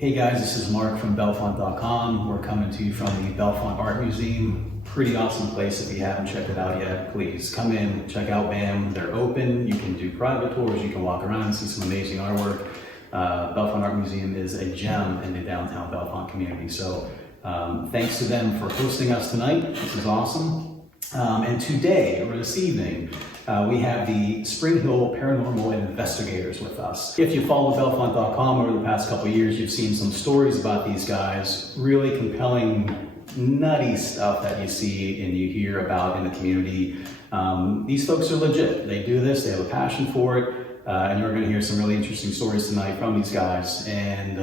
Hey guys, this is Mark from Bellefonte.com. We're coming to you from the Bellefonte Art Museum. Pretty awesome place. If you haven't checked it out yet, please come in, check out BAM. They're open. You can do private tours. You can walk around and see some amazing artwork. Bellefonte Art Museum is a gem in the downtown Bellefonte community. So thanks to them for hosting us tonight. This is awesome. And today, or this evening, we have the Spring Hill Paranormal Investigators with us. If you follow Bellefonte.com over the past couple of years, you've seen some stories about these guys, really compelling, nutty stuff that you see and you hear about in the community. These folks are legit. They do this, they have a passion for it, and you're going to hear some really interesting stories tonight from these guys. And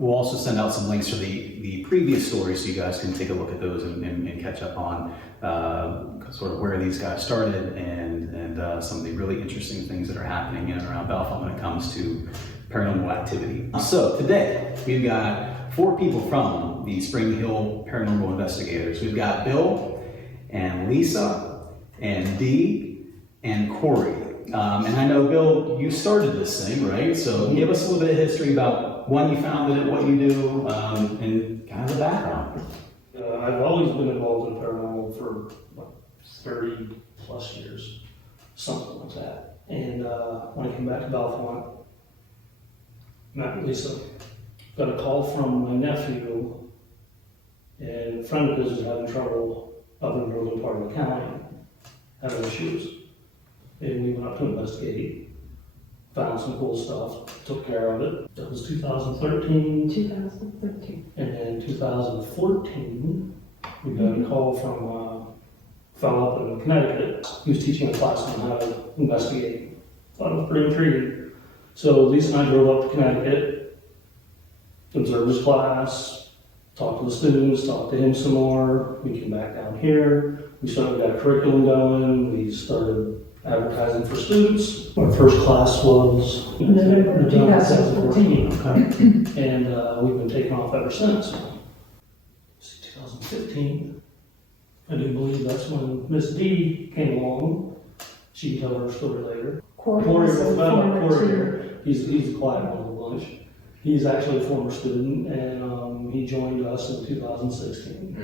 we'll also send out some links to the previous stories so you guys can take a look at those and catch up on sort of where these guys started and some of the really interesting things that are happening in and around Bellefonte when it comes to paranormal activity. So today we've got 4 people from the Spring Hill Paranormal Investigators. We've got Bill and Lisa and Dee and Corey. And I know, Bill, you started this thing, right? So give us a little bit of history about when you founded it, what you do, and kind of the background. I've always been involved in paranormal for 30 plus years, something like that. And when I came back to Bellefonte, met Lisa, got a call from my nephew, and a friend of his was having trouble up in the northern part of the county, having issues. And we went up to investigate, found some cool stuff, took care of it. That was 2013. 2013. And then 2014, we got a call from a fellow up in Connecticut. He was teaching a class on how to investigate. Thought it was pretty intriguing. So Lisa and I drove up to Connecticut, observed his class, talked to the students, talked to him some more. We came back down here. We got a curriculum going. We started advertising for students. Our first class was November 2014. Okay. And we've been taking off ever since. 2015. I do believe that's when Miss D came along. She can tell her story later. Corey here. He's the quiet one of the bunch. He's actually a former student, and he joined us in 2016.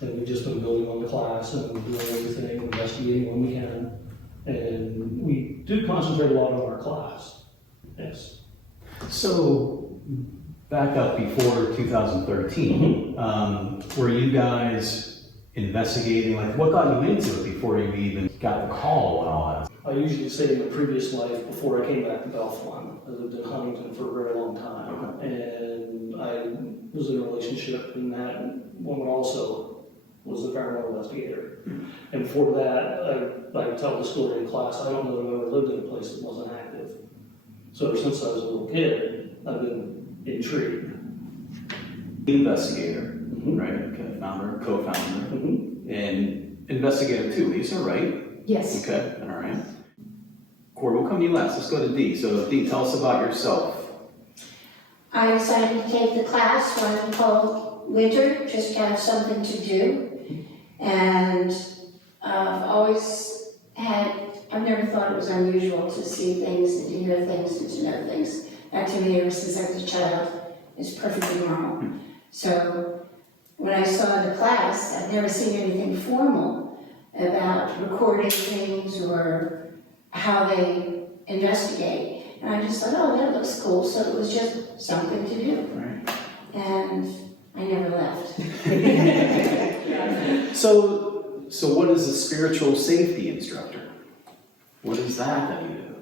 And we've just been building on the class and doing everything, investigating when we can. And we do concentrate a lot on our class. Yes. So back up before 2013, were you guys investigating, like what got you into it before you even got the call and all that? I usually say in my previous life, before I came back to Bellefonte, I lived in Huntington for a very long time. And I was in a relationship, and that woman also was a paranormal investigator. And before that, I tell the story in class, I don't know that I've ever lived in a place that wasn't active. So ever since I was a little kid, I've been intrigued. Investigator, right? Okay, founder, co-founder, and investigator too, Lisa, right? Yes. Okay, all right. Corey, we'll come to you last. Let's go to Dee. So Dee, tell us about yourself. I decided to take the class one cold winter, just to have something to do. And I've never thought it was unusual to see things and to hear things and to know things. That to me, ever since I was a child, is perfectly normal. So when I saw the class, I've never seen anything formal about recording things or how they investigate. And I just thought, oh, that looks cool. So it was just something to do. Right. And I never left. So what is a spiritual safety instructor? What is that you do?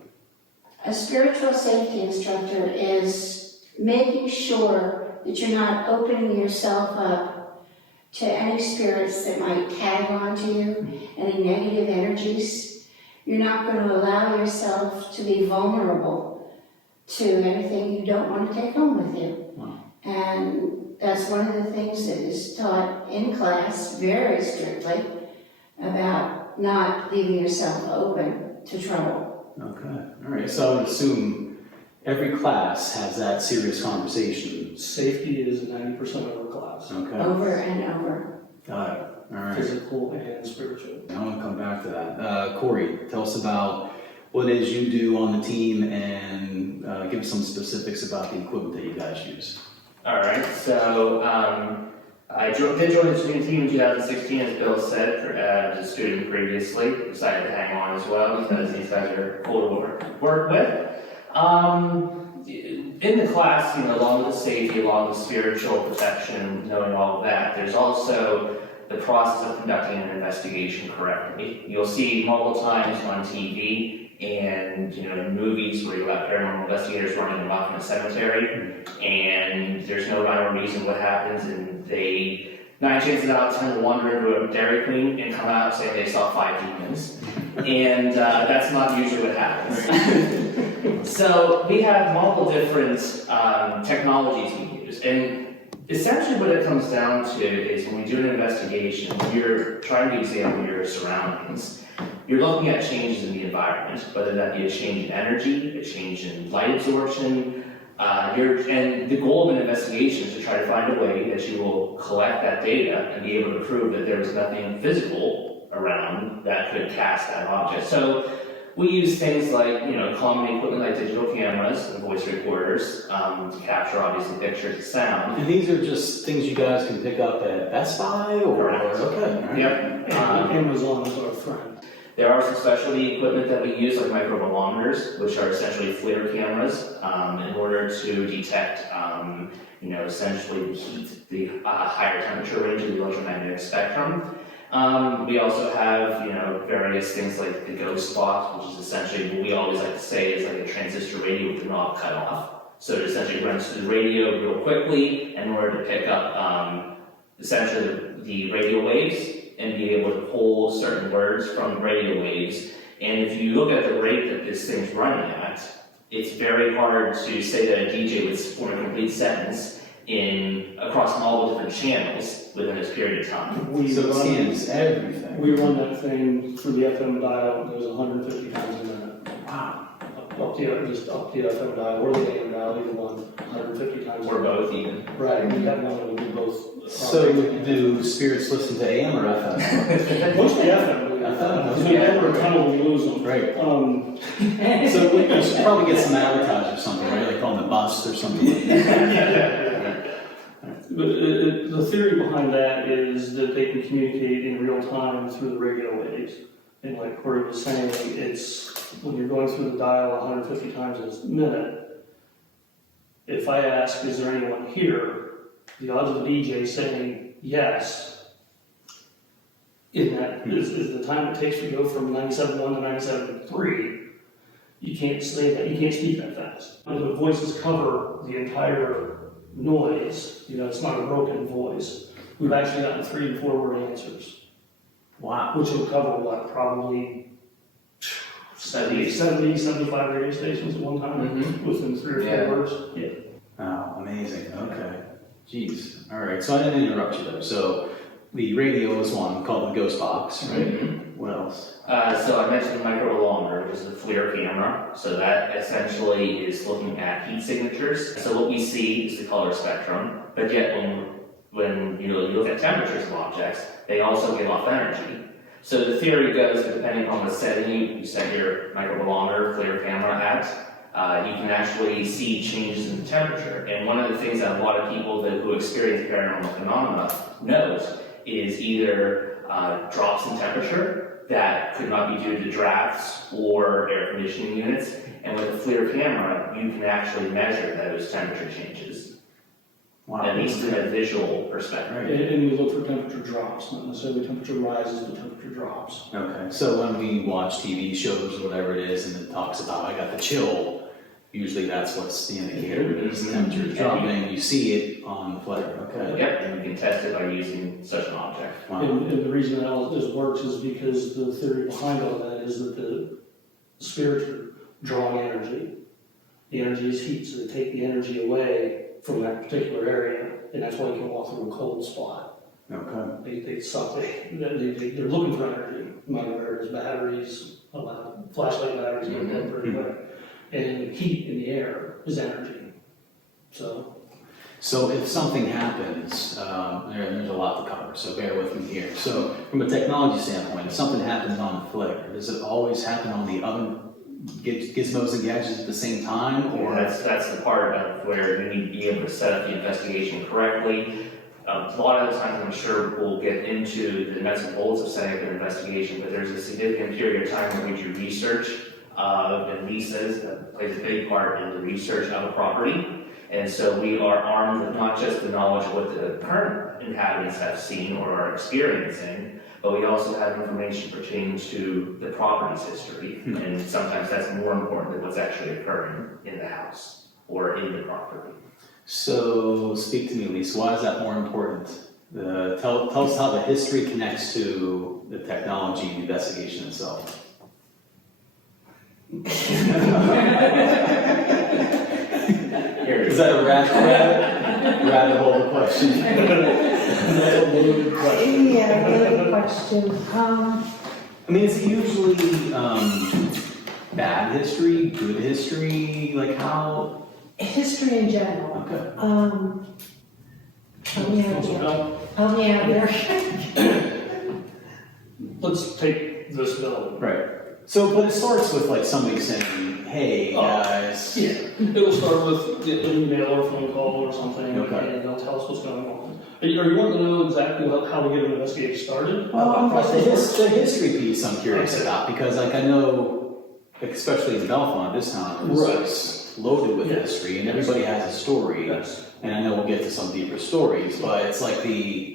A spiritual safety instructor is making sure that you're not opening yourself up to any spirits that might tag onto you, any negative energies. You're not going to allow yourself to be vulnerable to anything you don't want to take home with you. Wow. And that's one of the things that is taught in class very strictly about not leaving yourself open to trouble. Okay, all right. So I would assume every class has that serious conversation. Safety is 90% of our class. Okay. Over and over. Got it. All right. Physical and spiritual. I want to come back to that. Corey, tell us about what it is you do on the team and give some specifics about the equipment that you guys use. All right, so I did join the student team in 2016, as Bill said, as a student previously. Decided to hang on as well because these guys are cool to work with. In the class, along with the safety, along with spiritual protection, knowing all of that, there's also the process of conducting an investigation correctly. You'll see multiple times on TV and in movies where you have paranormal investigators running amok in a cemetery, and there's no rhyme or reason what happens, and they 9 chances out of 10 wander into a Dairy Queen and come out saying they saw 5 demons, and that's not usually what happens. So we have multiple different technologies we use, and essentially what it comes down to is when we do an investigation, you're trying to examine your surroundings. You're looking at changes in the environment, whether that be a change in energy, a change in light absorption, and the goal of an investigation is to try to find a way that you will collect that data and be able to prove that there was nothing physical around that could cast that object. So we use things like, common equipment like digital cameras and voice recorders to capture obviously pictures and sound. And these are just things you guys can pick up at Best Buy or? Correct. Okay. Right. Yep. Amazon is our friend. There are some specialty equipment that we use, like microbolometers, which are essentially FLIR cameras, in order to detect, essentially the heat, the higher temperature range of the electromagnetic spectrum. We also have, various things like the ghost spot, which is essentially what we always like to say is like a transistor radio with the knob cut off. So it essentially runs through the radio real quickly in order to pick up, essentially the radio waves, and be able to pull certain words from radio waves. And if you look at the rate that this thing's running at, it's very hard to say that a DJ would form a complete sentence across multiple different channels within this period of time. So it scans everything. We run that thing through the FM dial, it goes 150 times a minute. Wow. Up the FM dial, or the AM dial, either one, 150 times a Or minute. both even. Right, we have one, we do both. So do spirits listen to AM or FM? Mostly FM, believe it or not. If we enter a tunnel, we lose them. Right. So you should probably get some advertisers or something, right? Like on the bus or something like that. But the theory behind that is that they can communicate in real time through the radio waves. And like Corey was saying, it's when you're going through the dial 150 times a minute, if I ask, is there anyone here? The odds of the DJ saying yes, in that is the time it takes to go from 97.1 to 97.3, you can't say that, you can't speak that fast. And the voices cover the entire noise, it's not a broken voice. We've actually gotten 3 and 4 word answers. Wow. Which will cover what, probably 70, 75 radio stations at one time, within 3 or 4 words. Yeah. Wow, amazing. Okay. Jeez. All right. So I didn't interrupt you there. So the radio is one called the Ghost Box, right? Mm-hmm. What else? So I mentioned the microbolometer, which is a FLIR camera. So that essentially is looking at heat signatures. So what we see is the color spectrum, but yet when you look at temperatures of objects, they also give off energy. So the theory goes that depending on the setting you set your microbolometer, FLIR camera at, you can actually see changes in the temperature. And one of the things that a lot of people who experience paranormal phenomena note is either drops in temperature that could not be due to drafts or air conditioning units. And with a FLIR camera, you can actually measure those temperature changes, Wow. at least in a visual perspective. Right. And we look for temperature drops, not necessarily temperature rises, but temperature drops. Okay. So when we watch TV shows or whatever it is, and it talks about I got the chill, usually that's what's the indicator. Is the temperature is dropping. You see it on the FLIR. Okay. Yep, and you can test it by using such an object. Wow. And the reason that all this works is because the theory behind all that is that the spirits are drawing energy. The energy is heat, so they take the energy away from that particular area, and that's why you can walk through a cold spot. Okay. They suck, they're looking for energy. Monitors, batteries, flashlight batteries, and heat in the air is energy. So if something happens, there's a lot to cover, so bear with me here. So from a technology standpoint, if something happens on the FLIR, does it always happen on the other gizmos and gadgets at the same time, or? That's the part of where you need to be able to set up the investigation correctly. A lot of the times, I'm sure we'll get into the nuts and bolts of setting up an investigation, but there's a significant period of time where we do research and leases that plays a big part in the research of a property. And so we are armed with not just the knowledge of what the current inhabitants have seen or are experiencing, but we also have information pertaining to the property's history. And sometimes that's more important than what's actually occurring in the house or in the property. So, speak to me, Lisa. Why is that more important? Tell us how the history connects to the technology and the investigation itself. Is that a rabbit hole question? Yeah, good question. I mean, is it usually bad history, good history? Like how? History in general. Okay. Help me out here. Help me out here. Let's take this building. Right. So, but it starts with like somebody saying, "Hey guys." Yeah, it'll start with an email or phone call or something, Okay. and they'll tell us what's going on. Are you wanting to know exactly how we get an investigation started? Well, How the process works? history piece I'm curious Okay. about, because like I know, especially in Bellefonte, this town is Right. just loaded with Yes. history, and everybody has a story. Yes. And I know we'll get to some deeper stories, but it's like the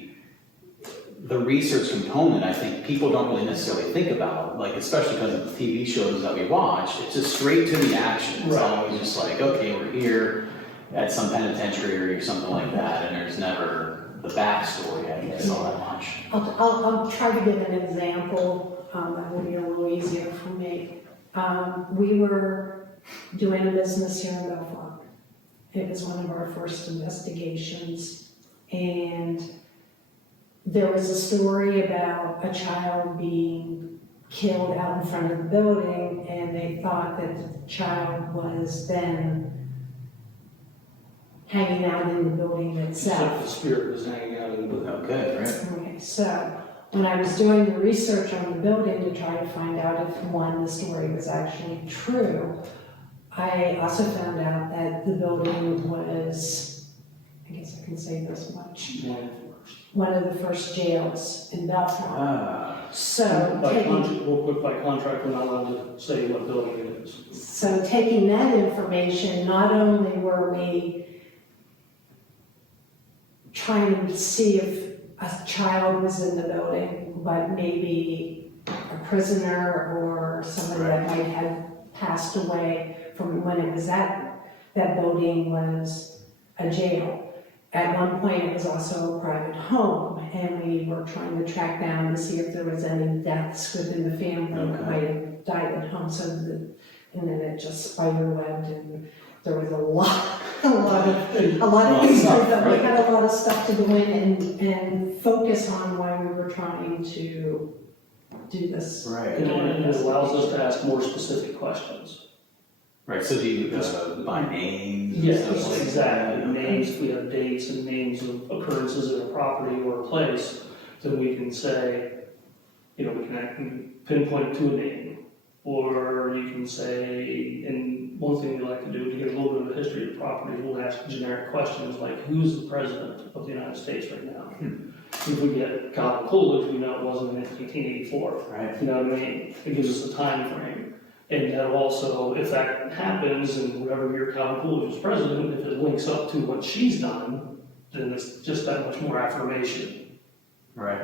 research component, I think people don't really necessarily think about, like especially because of the TV shows that we watch, it's just straight to the action. It's Right. always just like, okay, we're here at some penitentiary or something like that, and there's never the backstory, I guess, all that much. I'll try to give an example. That will be a little easier for me. We were doing a business here in Bellefonte. It was one of our first investigations, and there was a story about a child being killed out in front of the building, and they thought that the child was then hanging out in the building Except itself. the spirit is hanging out in the building. Okay, right. Okay, so when I was doing the research on the building to try to find out if one, the story was actually true, I also found out that the building was, I guess I can say this much, one of the first jails in Bellefonte. Ah, So By taking, contract, real quick, by contract, we're not allowed to say what building it is. so taking that information, not only were we trying to see if a child was in the building, but maybe a prisoner or somebody that might have passed away from when it was that building was a jail. At one point, it was also a private home, and we were trying to track down to see if there was any deaths within the family that Okay. might have died at home. And then it just spider-webbed, and there was a lot of research. We had a lot of stuff to go in and focus on while we were trying to do this. right. And it allows us to ask more specific questions. Right, so do you, by name? and Yes, stuff like exactly. that? Names, we have dates and names of occurrences in a property or a place, then we can say, we can pinpoint to a name. Or you can say, and one thing we like to do to get a little bit of a history of the property, we'll ask generic questions like, who's the president of the United States right now? If we get Calvin Coolidge, we know it wasn't in 1884. Right. You know what I mean? It gives us a time frame. And that also, if that happens and whatever year Calvin Coolidge was president, if it links up to what she's done, then it's just that much more affirmation. Right.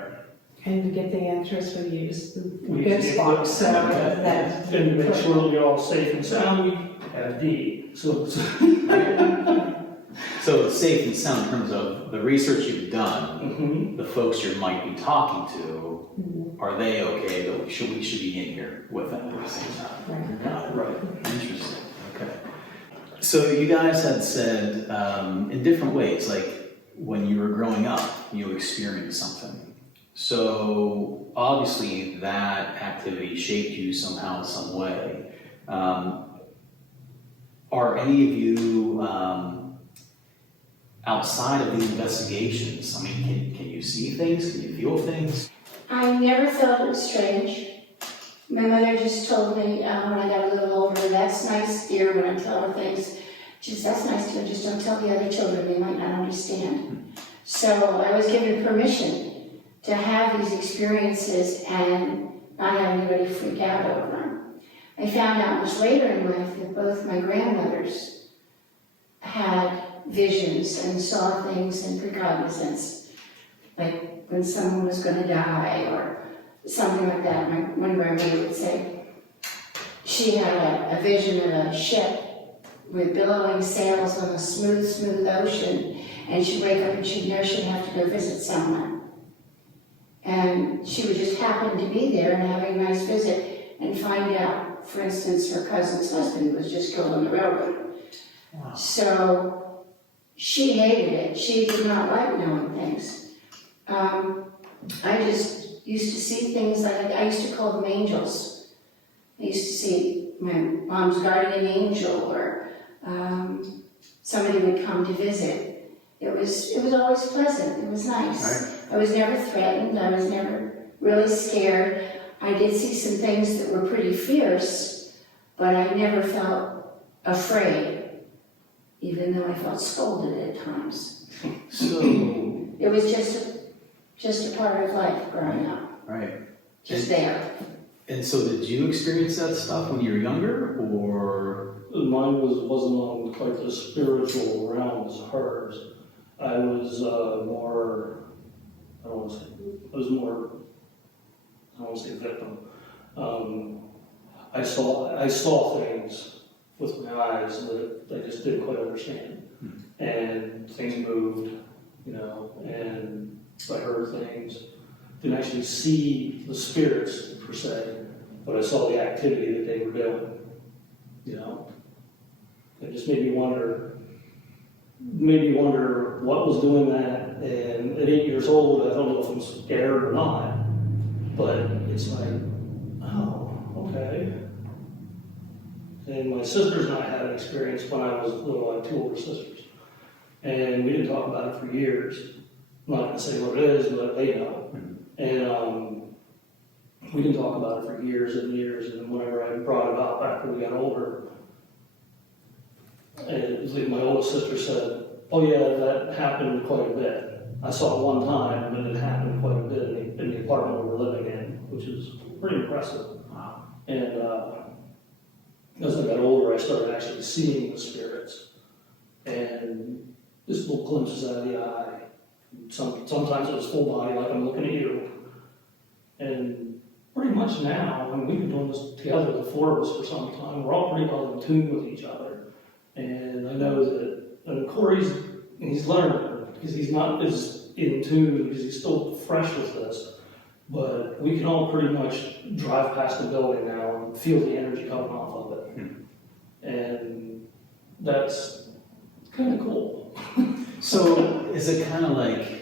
And to get the answers, we use the We ghost use box, so the- that. And to make sure that we're all safe and sound, we have D. So So it's safe and sound in terms of the research you've done, the folks you might be talking to, are they okay that we should be in here with them at the same time? Right. right. Interesting, okay. So you guys had said, in different ways, like when you were growing up, you experienced something. So obviously that activity shaped you somehow, some way. Are any of you outside of the investigations? I mean, can you see things? Can you feel things? I never felt it was strange. My mother just told me when I got a little older, that's nice, dear, when I tell her things. Just, that's nice, dear, just don't tell the other children, they might not understand. So I was given permission to have these experiences and not have anybody freak out over them. I found out much later in life that both my grandmothers had visions and saw things in precognizance, like when someone was going to die or something like that. One grandmother would say she had a vision of a ship with billowing sails on a smooth, smooth ocean, and she'd wake up and she'd know she'd have to go visit someone. And she would just happen to be there and having a nice visit and find out, for instance, her cousin's husband was just killed on the railroad. Wow. So she hated it. She did not like knowing things. I just used to see things like, I used to call them angels. I used to see my mom's guardian angel, or somebody would come to visit. It was always pleasant. It was nice. Right. I was never threatened. I was never really scared. I did see some things that were pretty fierce, but I never felt afraid, even though I felt scolded at times. So, It was just a part of life growing up, right. just there. And so did you experience that stuff when you were younger, or? Mine wasn't on quite the spiritual realm as hers. I was more, I don't want to say, I was more, I don't want to say victim. I saw things with my eyes that I just didn't quite understand. And things moved, you know, and I heard things. Didn't actually see the spirits per se, but I saw the activity that they were doing, you know. It just made me wonder what was doing that. And at 8 years old, I don't know if I'm scared or not, but it's like, oh, okay. And my sisters and I had an experience when I was little. I have two older sisters, and we didn't talk about it for years. I'm not going to say what it is, but they know. And we didn't talk about it for years and years, and then whenever I brought it up after we got older, and it was like my oldest sister said, oh yeah, that happened quite a bit. I saw it one time, but it happened quite a bit in the apartment we were living in, which is pretty impressive. Wow. And as I got older, I started actually seeing the spirits, and just little glimpses out of the eye. Sometimes it was full body, like I'm looking at you. And pretty much now, I mean, we've been doing this together, the four of us, for some time. We're all pretty well in tune with each other. And I know that, and he's learning, because he's not as in tune, because he's still fresh with this. But we can all pretty much drive past the building now and feel the energy coming off of it. And that's kind of cool. So is it kind of like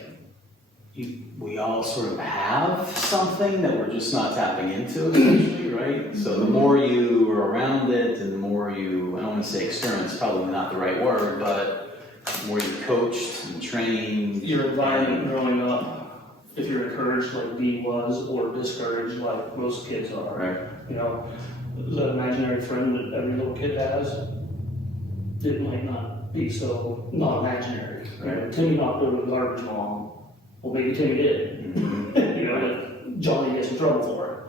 we all sort of have something that we're just not tapping into, essentially, right? So the more you are around it, and the more you, I don't want to say experiment, probably not the right word, but the more you coached and trained. Your environment growing up, if you're encouraged like B was, or discouraged like most kids are, Right. you know, that imaginary friend that every little kid has, it might not be so not imaginary. Right. Timmy knocked over the garbage mom. Well, maybe Timmy did. You know, but Johnny gets in trouble for it.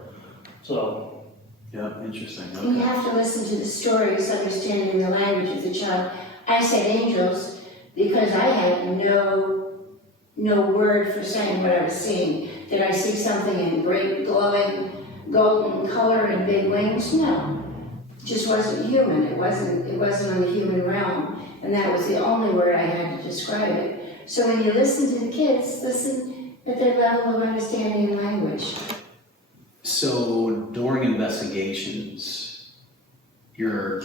So. Yeah, interesting. You Okay. have to listen to the stories, understanding the language of the child. I said angels because I had no word for saying what I was seeing. Did I see something in great glowing golden color and big wings? No. It just wasn't human. It wasn't on the human realm. And that was the only word I had to describe it. So when you listen to the kids, listen at their level of understanding and language. So during investigations, you're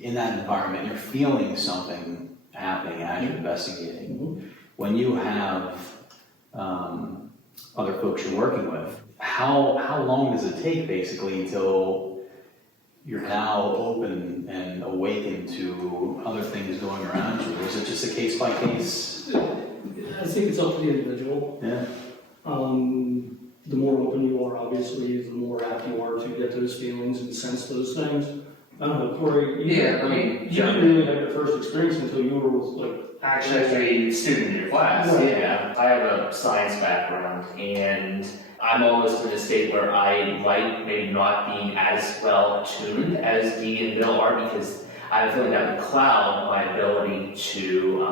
in that environment, you're feeling something happening as you're investigating. When you have other folks you're working with, how long does it take basically until you're now open and awakened to other things going around you? Or is it just a case by case? I think it's up to the individual. Yeah. the more open you are, obviously, the more apt you are to get those feelings and sense those things. I don't know, Corey, you didn't really have your first experience until you were with, like, Actually, as a student in your class, Right. yeah. I have a science background, and I'm almost in a state where I like maybe not being as well tuned as Dee and Bill are, because I have a feeling that would cloud my ability to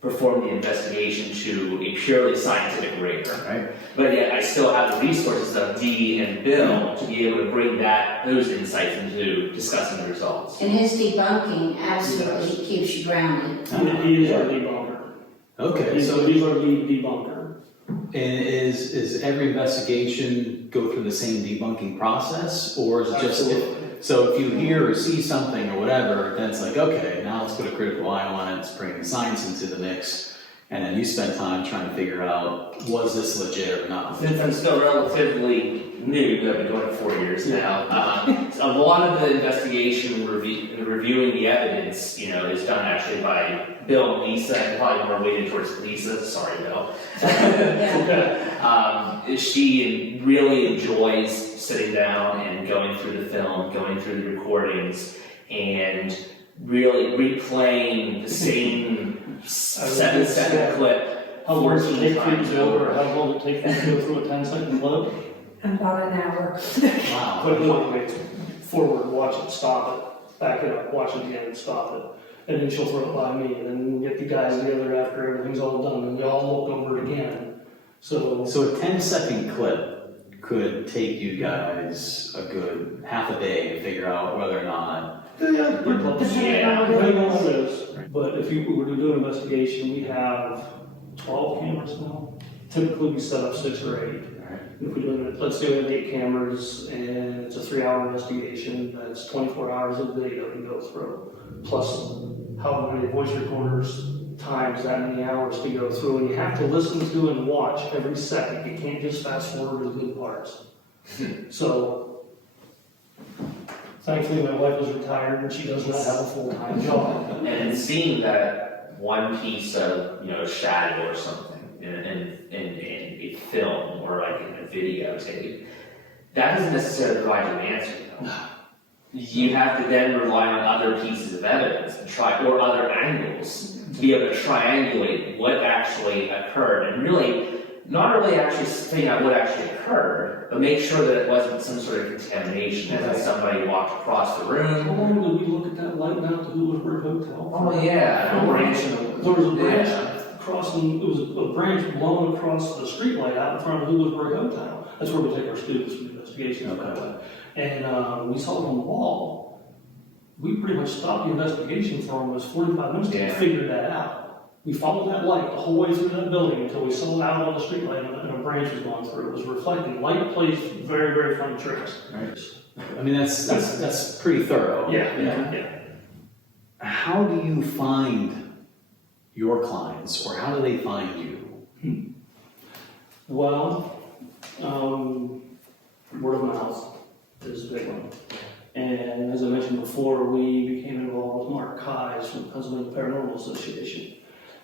perform the investigation to a purely scientific rigor. Right? But yet I still have the resources of Dee and Bill to be able to bring those insights into discussing the results. And his debunking absolutely keeps you grounded. He is our debunker. Okay, so So he's our lead debunker. and is every investigation go through the same debunking process, or is it just Absolutely. so if you hear or see something or whatever, then it's like, okay, now let's put a critical eye on it, let's bring science into the mix, and then you spend time trying to figure out, was this legit or not? Since I'm still relatively new, I've been doing it 4 years now, a lot of the investigation reviewing the evidence, is done actually by Bill and Lisa, and probably more weighted towards Lisa, sorry Bill. She really enjoys sitting down and going through the film, going through the recordings, and really replaying the same 7-second clip. How long does it 14 take for you times to go, or over. how long does it take you to go through a 10-second clip? About an hour. Wow. But wait, forward, watch it, stop it, back it up, watch it again, stop it. And then she'll throw it by me, and then we get the guys together after everything's all done, and we all look over it again. So, So a 10-second clip could take you guys a good half a day to figure out whether or not. pretty close. Yeah. Depending on what it is. But if you were to do an investigation, we have 12 cameras now. Typically, we set up 6 or 8. If we do it, let's do it with 8 cameras, and it's a 3-hour investigation, that's 24 hours of video to go through, plus however many voice recorders times that many hours to go through, and you have to listen to and watch every second. You can't just fast forward to the good parts. So, thankfully, my wife is retired and she does not have a full-time job. And seeing that one piece of, shadow or something in a film or like in a videotape, that doesn't necessarily provide you an answer, though. You have to then rely on other pieces of evidence and or other angles to be able to triangulate what actually occurred, and really not really actually figuring out what actually occurred, but make sure that it wasn't some sort of contamination, as if somebody walked across the How room. long did we look at that light now at the Hewlett Hotel? Oh yeah, There was a branch Yeah. crossing, it was a branch blown across the street light out in front of the Hewlett Hotel. That's where we take our students for investigations, by the way. And we saw it on the wall. We pretty much stopped the investigation for almost 45 minutes to figure that out. We followed that light the whole way through that building until we saw it out on the street light and a branch was going through. It was reflecting. Light plays very, very funny tricks. Right. I mean, that's pretty thorough. Yeah. How do you find your clients, or how do they find you? Well, word of mouth is a big one. And as I mentioned before, we became involved with Mark Keyes from the Pennsylvania Paranormal Association.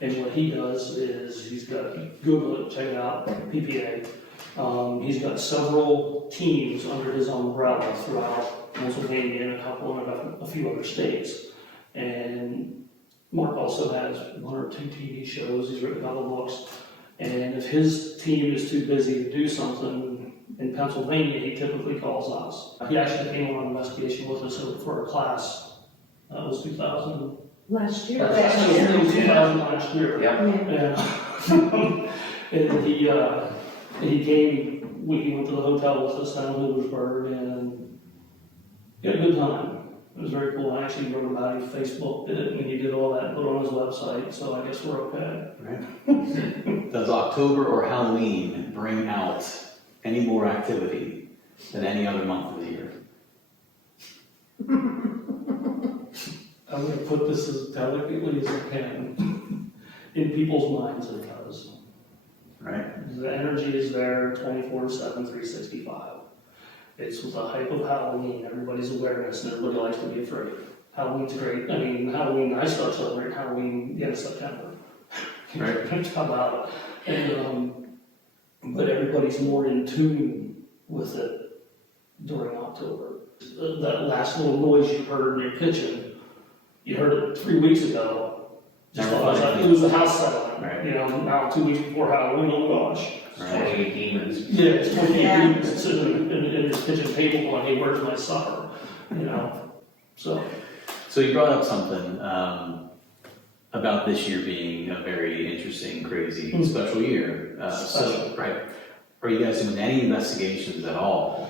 And what he does is he's got, Google it, check it out, PPA. He's got several teams under his umbrella throughout Pennsylvania and a few other states. And Mark also has 1 or 2 TV shows, he's written a couple books. And if his team is too busy to do something in Pennsylvania, he typically calls us. He actually came on an investigation with us for a class. That was 2000. Last year. It was 2000 last year. Yeah. And he came, we went to the hotel with us down in Lewisburg, and he had a good time. It was very cool. I actually wrote about it, Facebook did it, and he did all that and put it on his website, so I guess we're okay. Right. Does October or Halloween bring out any more activity than any other month of the year? I'm going to put this as delicately as I can. In people's minds, it does. Right. The energy is there 24/7, 365. It's with the hype of Halloween, everybody's awareness, and everybody likes to be afraid. Halloween's great. I mean, I start celebrating Halloween the end of September. Right. How about it? And but everybody's more in tune with it during October. That last little noise you heard in your kitchen, you heard it 3 weeks ago. Just it was the house settling, Right. you know, now 2 weeks before Halloween, oh gosh. Right. 28 demons. Yeah, it's 28 Yeah. demons sitting in his kitchen table going, hey, where's my supper? You know, so. So you brought up something about this year being a very interesting, crazy, special year. So, right, are you guys doing any investigations at all?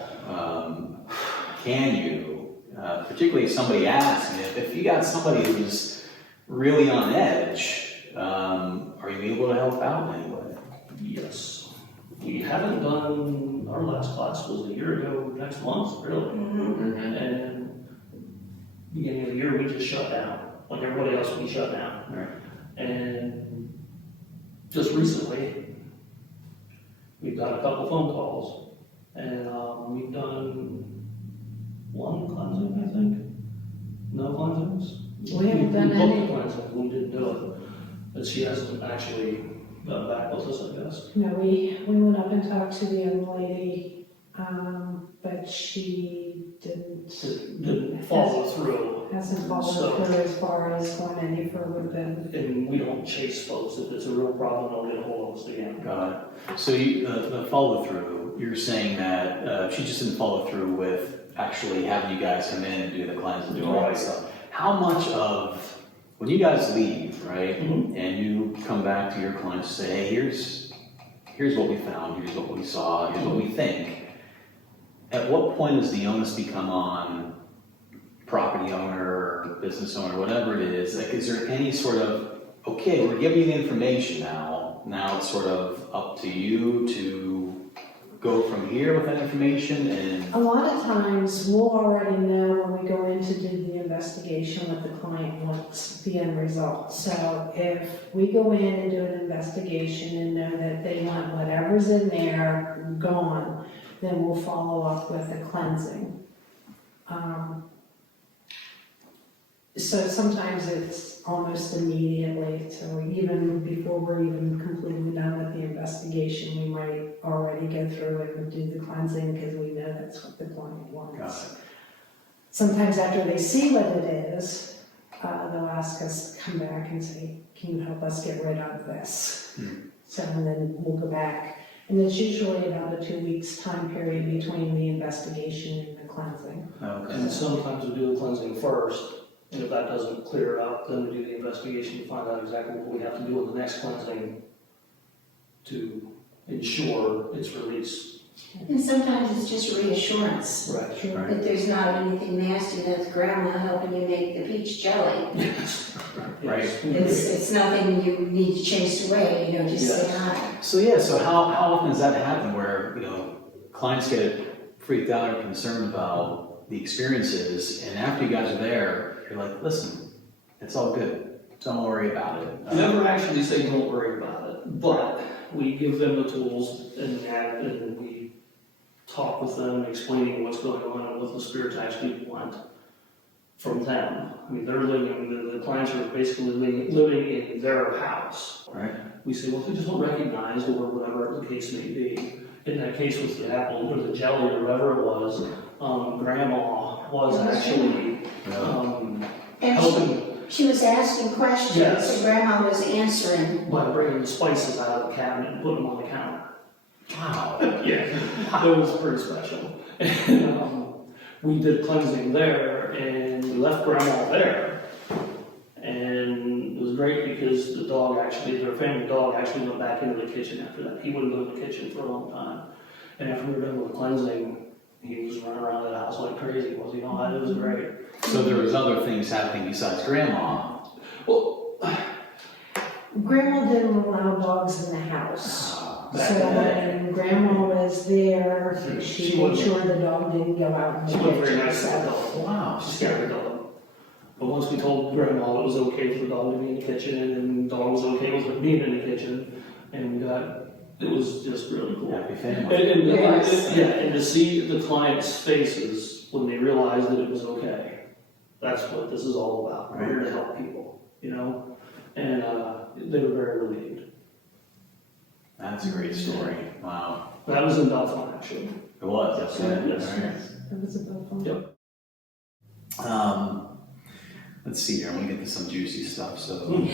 Can you, particularly if somebody asks, if you got somebody who's really on edge, are you able to help out in any way? Yes. We haven't done, our last class was a year ago, next month, really. And beginning of the year, we just shut down, like everybody else, we shut down. Right. And just recently, we've got a couple phone calls, and we've done one cleansing, I think. No cleansings? We haven't done We booked any. the cleansing, we didn't do it, but she hasn't actually got back with us, I guess. No, we went up and talked to the young lady, but she Didn't follow through. hasn't followed So- through as far as going any further than. And we don't chase folks. If it's a real problem, they'll get a hold of us again. Got it. So you, the follow through, you're saying that she just didn't follow through with actually having you guys come in and do the cleanse and do all that stuff. How much of, when you guys leave, right, Mhm. and you come back to your clients and say, hey, here's what we found, here's what we saw, here's what we think. At what point does the onus become on property owner, business owner, whatever it is? Like, is there any sort of, okay, we're giving you the information now it's sort of up to you to go from here with that information and, A lot of times, we'll already know when we go in to do the investigation what the client wants, the end result. So if we go in and do an investigation and know that they want whatever's in there gone, then we'll follow up with a cleansing. So sometimes it's almost immediately, so even before we're even completely done with the investigation, we might already go through it and do the cleansing because we know that's what the client got wants. it. Sometimes after they see what it is, they'll ask us to come back and say, can you help us get rid of this? So, and then we'll go back. And it's usually about a 2 weeks time period between the investigation and the cleansing. Okay. And sometimes we do the cleansing first, and if that doesn't clear it up, then we do the investigation to find out exactly what we have to do in the next cleansing to ensure its release. And sometimes it's just reassurance Right. Right. that there's not anything nasty, that's grandma helping you make the peach jelly. Yes. Right. It's nothing you need to chase away, just say Yes. hi. So how often does that happen where, clients get freaked out or concerned about the experiences, and after you guys are there, you're like, listen, it's all good, don't worry about it. Never actually say don't worry about it, but we give them the tools and we talk with them, explaining what's going on and what the spirits actually want from them. I mean, they're living, the clients are basically living in their house. Right. We say, well, if they just don't recognize or whatever the case may be. In that case with the apple or the jelly or whatever it was, grandma was actually And helping she was asking questions, Yes. and grandma was answering. by bringing the spices out of the cabinet and putting them on the counter. Wow. Yeah, it was pretty special. And we did cleansing there, and we left grandma there. And it was great because the dog actually, their family dog actually went back into the kitchen after that. He wouldn't go in the kitchen for a long time. And after we were done with the cleansing, he was running around the house like crazy, was he not? It was great. So there was other things happening besides grandma. Well, Grandma didn't allow dogs in the house. So back in the day, when grandma was there, She she made wasn't- sure the dog didn't go out in the she wasn't very kitchen. nice to the dog. Wow. She scared the dog. But once we told grandma it was okay for the dog to be in the kitchen, and then the dog was okay with her being in the kitchen, and it was just really cool. Happy And, family. and to see the clients' faces when they realized that it was okay. That's what this is all about. We're here to help people, And they were very relieved. That's a great story. Wow. That was in Bellefonte, actually. It was, that's it. Yes. All right. It was a Bellefonte. Yep. Let's see here. I'm gonna get to some juicy stuff. So,